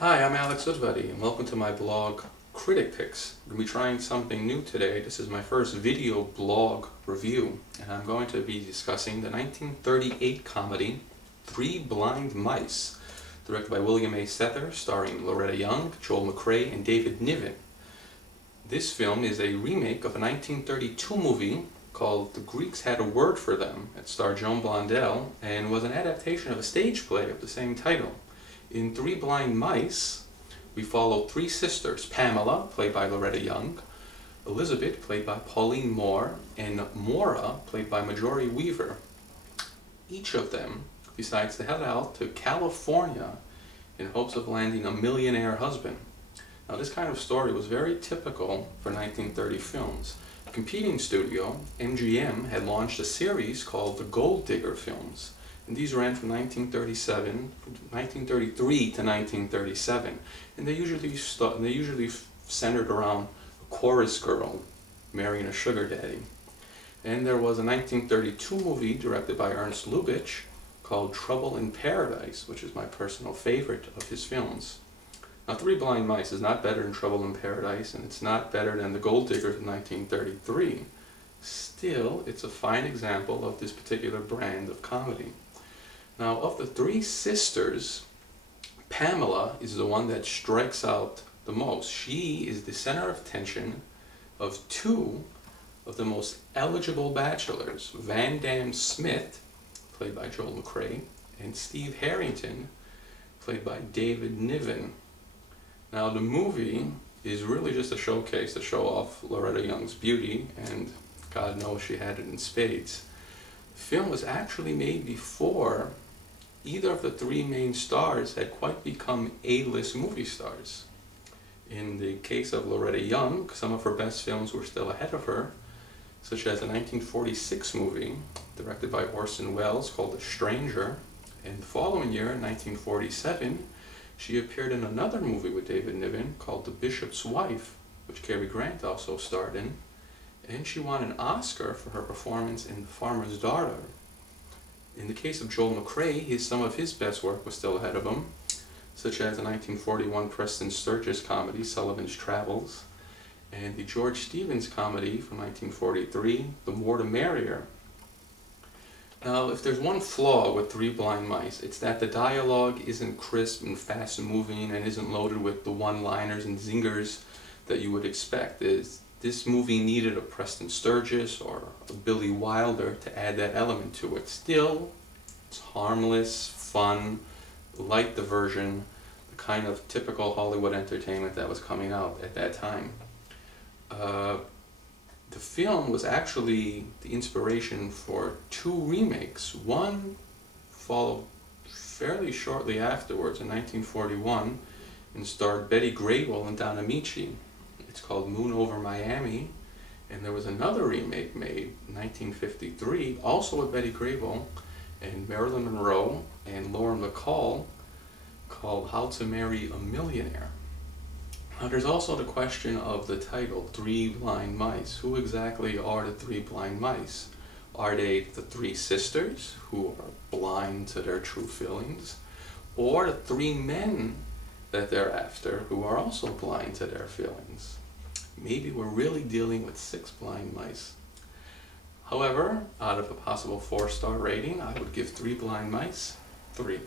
Hi, I'm Alex Udvadi, and welcome to my blog, Critic Picks. I'm going to be trying something new today. This is my first video blog review, and I'm going to be discussing the 1938 comedy, Three Blind Mice, directed by William A. Seiter, starring Loretta Young, Joel McCrea, and David Niven. This film is a remake of a 1932 movie called The Greeks Had a Word for Them. It starred Joan Blondell, and was an adaptation of a stage play of the same title. In Three Blind Mice, we follow three sisters, Pamela, played by Loretta Young, Elizabeth, played by Pauline Moore, and Maura, played by Marjorie Weaver. Each of them decides to head out to California in hopes of landing a millionaire husband. Now, this kind of story was very typical for 1930 films. A competing studio, MGM, had launched a series called the Gold Digger films. And these ran from 1933 to 1937, and they usually centered around a chorus girl marrying a sugar daddy. And there was a 1932 movie directed by Ernst Lubitsch called Trouble in Paradise, which is my personal favorite of his films. Now, Three Blind Mice is not better than Trouble in Paradise, and it's not better than The Gold Digger of 1933. Still, it's a fine example of this particular brand of comedy. Now, of the three sisters, Pamela is the one that strikes out the most. She is the center of attention of two of the most eligible bachelors, Van Dam Smith, played by Joel McCrea, and Steve Harrington, played by David Niven. Now, the movie is really just a showcase to show off Loretta Young's beauty, and God knows she had it in spades. The film was actually made before either of the three main stars had quite become A-list movie stars. In the case of Loretta Young, some of her best films were still ahead of her, such as a 1946 movie directed by Orson Welles called The Stranger. And the following year, in 1947, she appeared in another movie with David Niven called The Bishop's Wife, which Cary Grant also starred in, and she won an Oscar for her performance in The Farmer's Daughter. In the case of Joel McCrea, some of his best work was still ahead of him, such as the 1941 Preston Sturges comedy, Sullivan's Travels, and the George Stevens comedy from 1943, The More the Merrier. Now, if there's one flaw with Three Blind Mice, it's that the dialogue isn't crisp and fast-moving and isn't loaded with the one-liners and zingers that you would expect. This movie needed a Preston Sturges or a Billy Wilder to add that element to it. Still, it's harmless, fun, light diversion, the kind of typical Hollywood entertainment that was coming out at that time. The film was actually the inspiration for two remakes. One followed fairly shortly afterwards in 1941 and starred Betty Grable and Don Amici. It's called Moon Over Miami, and there was another remake made in 1953, also with Betty Grable and Marilyn Monroe and Lauren Bacall, called How to Marry a Millionaire. Now, there's also the question of the title, Three Blind Mice. Who exactly are the three blind mice? Are they the three sisters who are blind to their true feelings, or the three men that they're after who are also blind to their feelings? Maybe we're really dealing with six blind mice. However, out of a possible 4-star rating, I would give Three Blind Mice 3.